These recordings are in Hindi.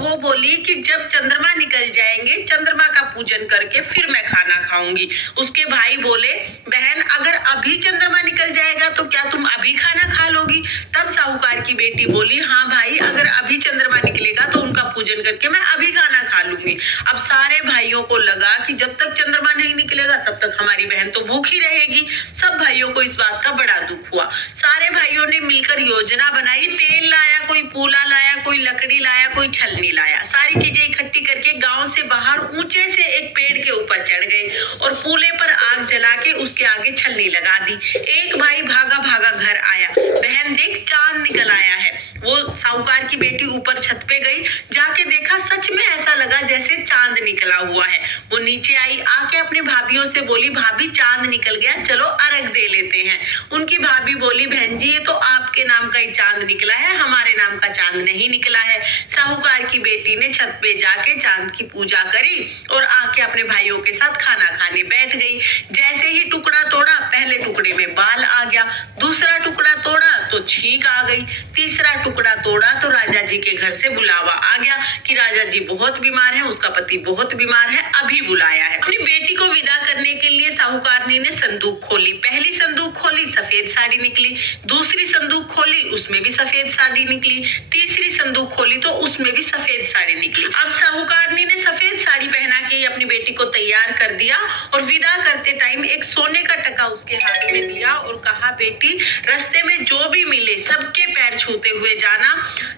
वो बोली कि जब चंद्रमा निकल जाएंगे, चंद्रमा का पूजन करके फिर मैं खाना खाऊंगी। उसके भाई बोले, बहन अगर अभी चंद्रमा निकल जाएगा तो क्या तुम अभी खाना खा लोगी? तब साहूकार की बेटी बोली, हाँ भाई, अगर अभी चंद्रमा निकलेगा तो उनका पूजन करके मैं अभी खाना खा लूंगी। अब सारे भाइयों को लगा कि जब तक चंद्रमा नहीं निकलेगा तब तक हमारी बहन तो भूखी रहेगी। सब भाइयों को इस बात का बड़ा दुख हुआ। सारे भाइयों ने मिलकर योजना बनाई। तेल लाया, कोई पूला लाया, कोई लकड़ी लाया, कोई छलनी लाया। सारी चीजें इकट्ठी करके गांव से बाहर ऊंचे से एक पेड़ के ऊपर चढ़ गए और पूले पर आग जला के उसके आगे छलनी लगा दी। एक भाई भागा भागा घर आया, बहन देख चांद निकल आया है। वो साहूकार की बेटी ऊपर छत पे गई, जाके देखा सच में ऐसा लगा जैसे चांद निकला हुआ है। वो नीचे आई, आके अपनी भाभियों से बोली, भाभी चांद निकल गया, चलो अर्घ दे लेते हैं। उनकी भाभी बोली, बहन जी ये तो आपके नाम का ही चांद निकला है, हमारे नाम का चांद नहीं निकला है। साहूकार की बेटी ने छत पे जाके चांद की पूजा करी और आके अपने भाइयों के साथ खाना खाने बैठ गई। जैसे ही टुकड़ा तोड़ा, पहले टुकड़े में बाल आ गया, दूसरा टुकड़ा तोड़ा तो छींक आ गई, तीसरा टुकड़ा तोड़ा तो राजा जी के घर से बुलावा आ गया कि राजा जी बहुत बीमार है, उसका पति बहुत बीमार है, अभी बुलाया है। अपनी बेटी को विदा करने के लिए साहूकारनी ने संदूक खोली। पहली संदूक खोली, सफेद साड़ी निकली। दूसरी संदूक खोली, उसमें भी सफेद साड़ी निकली। तीसरी संदूक खोली तो उसमें भी सफेद साड़ी निकली। अब साहूकारनी ने सफेद साड़ी पहना के अपनी बेटी को तैयार कर दिया और विदा करते टाइम एक सोने का टका उसके हाथ में दिया और कहा, बेटी रास्ते में जो भी मिले सबके पैर छूते हुए जाना,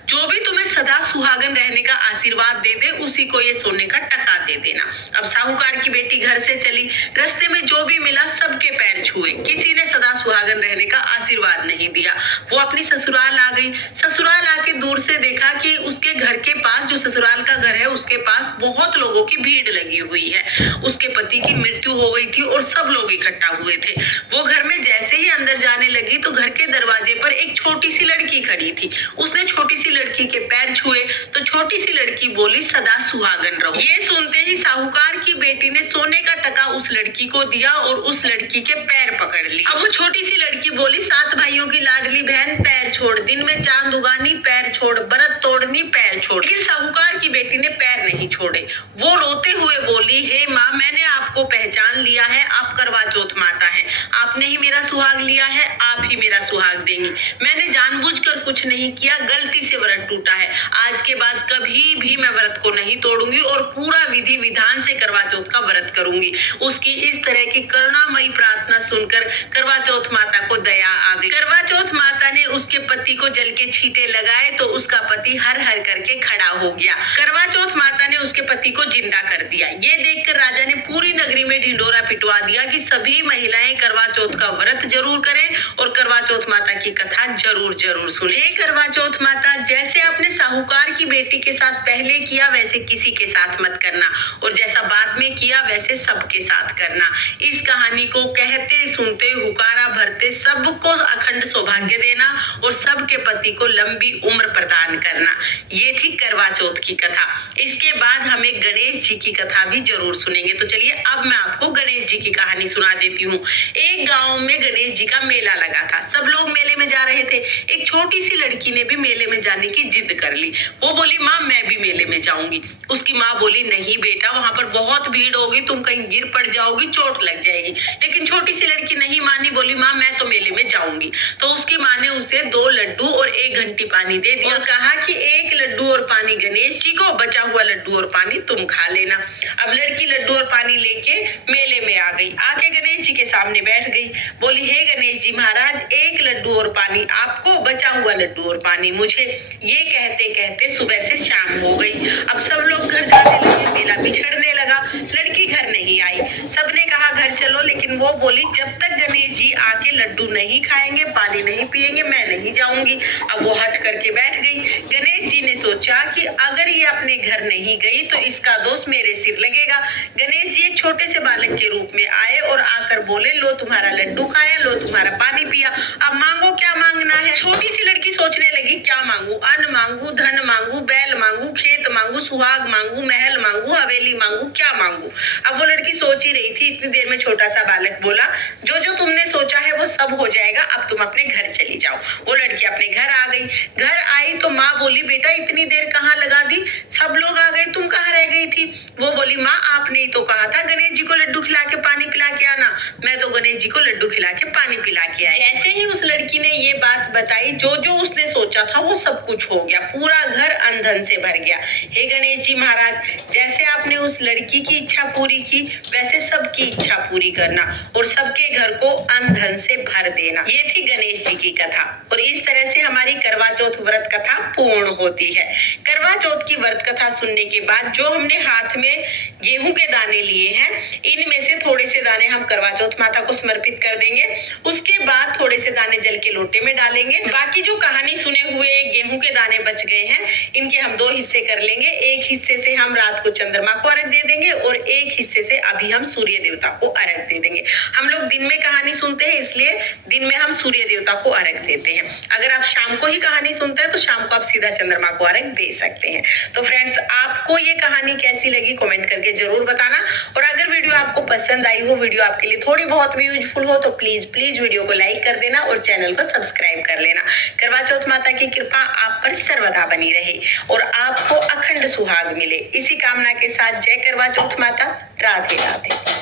जो भी तुम्हें सदा सुहागन रहने का आशीर्वाद दे दे उसी को ये सोने का टका दे देना। अब साहूकार की बेटी घर से चली, रास्ते में जो भी मिला सबके पैर छुए, किसी ने सदा सुहागन रहने का आशीर्वाद नहीं दिया। वो अपनी ससुराल आ गई। ससुराल आके दूर से देखा कि उसके घर के पास, जो ससुराल का घर है उसके पास बहुत लोगों की भीड़ लगी हुई है। उसके पति की मृत्यु हो गई थी और सब लोग इकट्ठा हुए थे। वो घर में जैसे ही अंदर जाने लगी तो घर के दरवाजे पर एक छोटी सी लड़की खड़ी थी। उसने छोटी सी लड़की के पैर छुए तो छोटी सी लड़की बोली, सदा सुहागन रहो। ये सुनते ही साहूकार की बेटी ने सोने का टका उस लड़की को दिया और उस लड़की के पैर पकड़ लिए। अब वो छोटी सी लड़की बोली, 7 भाइयों की लाडली बहन पैर छोड़, दिन में चांद उगानी पैर छोड़, व्रत तोड़नी पैर छोड़। लेकिन साहूकार की बेटी ने पैर नहीं छोड़े। वो रोते हुए बोली, हे माँ, मैंने आपको पहचान लिया है, आप करवा चौथ माता है, आपने ही मेरा सुहाग लिया है, आप ही मेरा सुहाग देंगी। मैंने जानबूझकर कुछ नहीं किया, गलती से व्रत टूटा है। आज के बाद कभी भी मैं व्रत को नहीं तोड़ूंगी और पूरा विधि विधान से करवा चौथ का व्रत करूंगी। उसकी इस तरह की करुणामयी प्रार्थना सुनकर करवा चौथ माता को दया आ गई। करवा चौथ माता ने उसके पति को जल के छींटे लगाए तो उसका पति हर हर करके खड़ा हो गया। करवा चौथ माता ने उसके पति को जिंदा कर दिया। ये देखकर राजा ने पूरी नगरी में ढिंडोरा पिटवा दिया कि सभी महिलाएं करवा चौथ का व्रत जरूर करें और करवा चौथ माता की कथा जरूर जरूर सुने। करवा चौथ माता, जैसे आपने साहूकार की बेटी के साथ पहले किया वैसे किसी के साथ मत करना और जैसा बाद में किया वैसे सबके साथ करना। इस कहानी को कहते सुनते हुकारा भरते सबको अखंड सौभाग्य देना और सबके पति को लंबी उम्र प्रदान करना। ये थी करवा चौथ की कथा। इसके बाद हम एक गणेश जी की कथा भी जरूर सुनेंगे। तो चलिए अब मैं आपको गणेश जी की कहानी सुना देती हूँ। एक गांव में गणेश जी का मेला लगा था। सब लोग मेले में जा रहे थे। एक छोटी सी लड़की ने भी मेले में जाने की जिद कर ली। वो बोली, माँ मैं भी मेले में जाऊंगी। उसकी माँ बोली, नहीं बेटा, वहां पर बहुत भीड़ होगी, तुम कहीं गिर पड़ जाओगी, चोट लग जाएगी। लेकिन छोटी सी लड़की नहीं मानी, बोली माँ मैं तो मेले में जाऊंगी। तो उसकी माँ ने उसे 2 लड्डू और 1 घंटी पानी दे दिया और कहा कि 1 लड्डू और पानी गणेश जी को, बचा हुआ लड्डू और पानी तुम खा लेना। अब लड़की लड्डू और पानी लेके मेले में आ गई। आके गणेश जी के सामने बैठ गई। बोली, हे गणेश जी महाराज, 1 लड्डू और पानी आपको, बचा हुआ लड्डू और पानी मुझे। ये कहते कहते सुबह से शाम हो गई। अब सब लोग घर जाने लगे, मेला बिछड़ने लगा। लड़की घर नहीं आई। सबने कहा घर चलो, लेकिन वो बोली, जब तक गणेश जी आके लड्डू नहीं खाएंगे, पानी नहीं पिएंगे, मैं नहीं जाऊंगी। अब वो हट करके बैठ गई। गणेश जी ने सोचा कि अगर ये अपने घर नहीं गई तो इसका दोष मेरे सिर लगेगा। गणेश जी एक छोटे से बालक के रूप में आए और आकर बोले, लो तुम्हारा लड्डू खाया, लो तुम्हारा पानी पिया, अब मांगो क्या मांगना है। छोटी सी लड़की सोचने लगी, क्या मांगू? अन्न मांगू, धन मांगू, बैल मांगू, खेत मांगू, सुहाग मांगू, महल मांगू, हवेली मांगू, क्या मांगू? अब वो लड़की सोच ही रही थी। इतनी देर में छोटा सा बालक बोला, जो जो तुमने सोचा है वो सब हो जाएगा, अब तुम अपने घर चली जाओ। वो लड़की अपने घर आ गई। घर आई आई तो माँ बोली बेटा इतनी देर कहाँ लगा दी, सब लोग आ गए, तुम कहाँ रह गई थी। वो बोली माँ आपने ही तो कहा था गणेश जी को लड्डू खिला के पानी पिला के आना, मैं तो गणेश जी को लड्डू खिला के पानी पिला के आई। जैसे ही उस लड़की ने ये बात बताई, जो जो उसने सोचा था वो सब कुछ हो गया, पूरा घर अनधन से भर गया। हे गणेश जी महाराज, जैसे आपने उस लड़की की इच्छा पूरी की वैसे सबकी इच्छा पूरी करना और सबके घर को अनधन से भर देना। ये थी गणेश जी की कथा और इस तरह से हमारी करवा चौथ व्रत कथा पूर्ण होती है। करवा चौथ की व्रत कथा सुनने के बाद जो हमने हाथ में गेहूं के दाने लिए हैं, इनमें से थोड़े से दाने हम करवा चौथ माता को समर्पित कर देंगे। उसके बाद थोड़े से दाने जल के लोटे में डालेंगे। बाकी जो कहानी सुने हुए गेहूं के दाने बच गए हैं, इनके हम 2 हिस्से कर लेंगे। एक हिस्से से हम रात को चंद्रमा को अर्घ दे देंगे और एक हिस्से से अभी हम सूर्य देवता को अर्घ दे देंगे। हम लोग दिन में कहानी सुनते हैं, इसलिए दिन में हम सूर्य देवता को अर्घ देते हैं। अगर आप शाम को ही कहानी सुनते हैं तो शाम को आप सीधा चंद्रमा को अर्घ दे सकते हैं। तो फ्रेंड्स, आपको ये कहानी कैसी लगी कमेंट करके जरूर बताना। और अगर वीडियो आपको पसंद आई हो, वीडियो आपके लिए थोड़ी बहुत भी यूजफुल हो, तो प्लीज वीडियो को लाइक कर देना और चैनल को सब्सक्राइब कर लेना। करवा चौथ माता की कृपा आप पर सर्वदा बनी रहे और आपको अखंड सुहाग मिले, इसी कामना के साथ जय करवा चौथ माता। Radhe Radhe.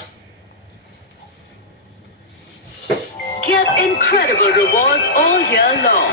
Get incredible rewards all year long.